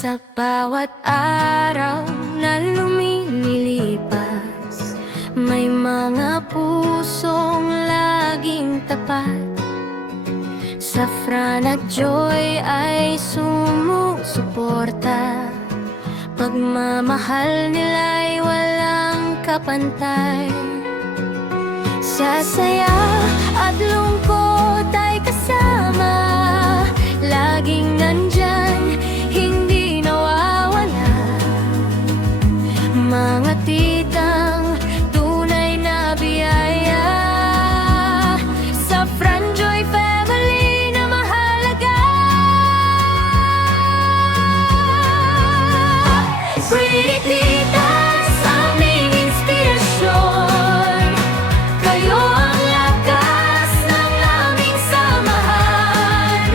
Sa bawat araw na lumilipas, may mga pusong laging tapat. Sa Fran at Joy ay sumusuporta, pagmamahal nila'y walang kapantay. Sa saya at lungkot ay kasama, laging nandyan, hindi nawawala. Mga titang tunay na biyaya, sa Fran Joy family na mahalaga. Pretty titas, aming inspirasyon, kayo ang lakas ng aming samahan.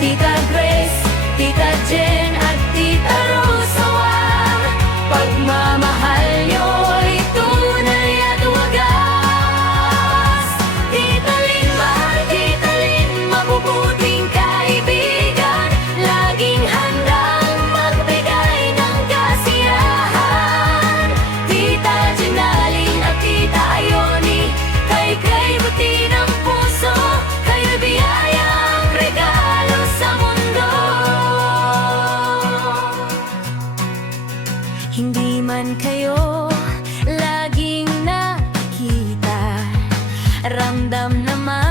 Tita Grace, Tita Jen at Tita Rosawan, pagmamahal nyo'y tunay at wagas. Tita Lynn, mahal Tita Lynn, mabubuting kaibigan, laging handang magbigay ng kasiyahan. Tita Jenaline at Tita Ione, kay buti ng puso, kayo'y biyayang regalo sa mundo. Hindi man kayo laging nakikita, ramdam naman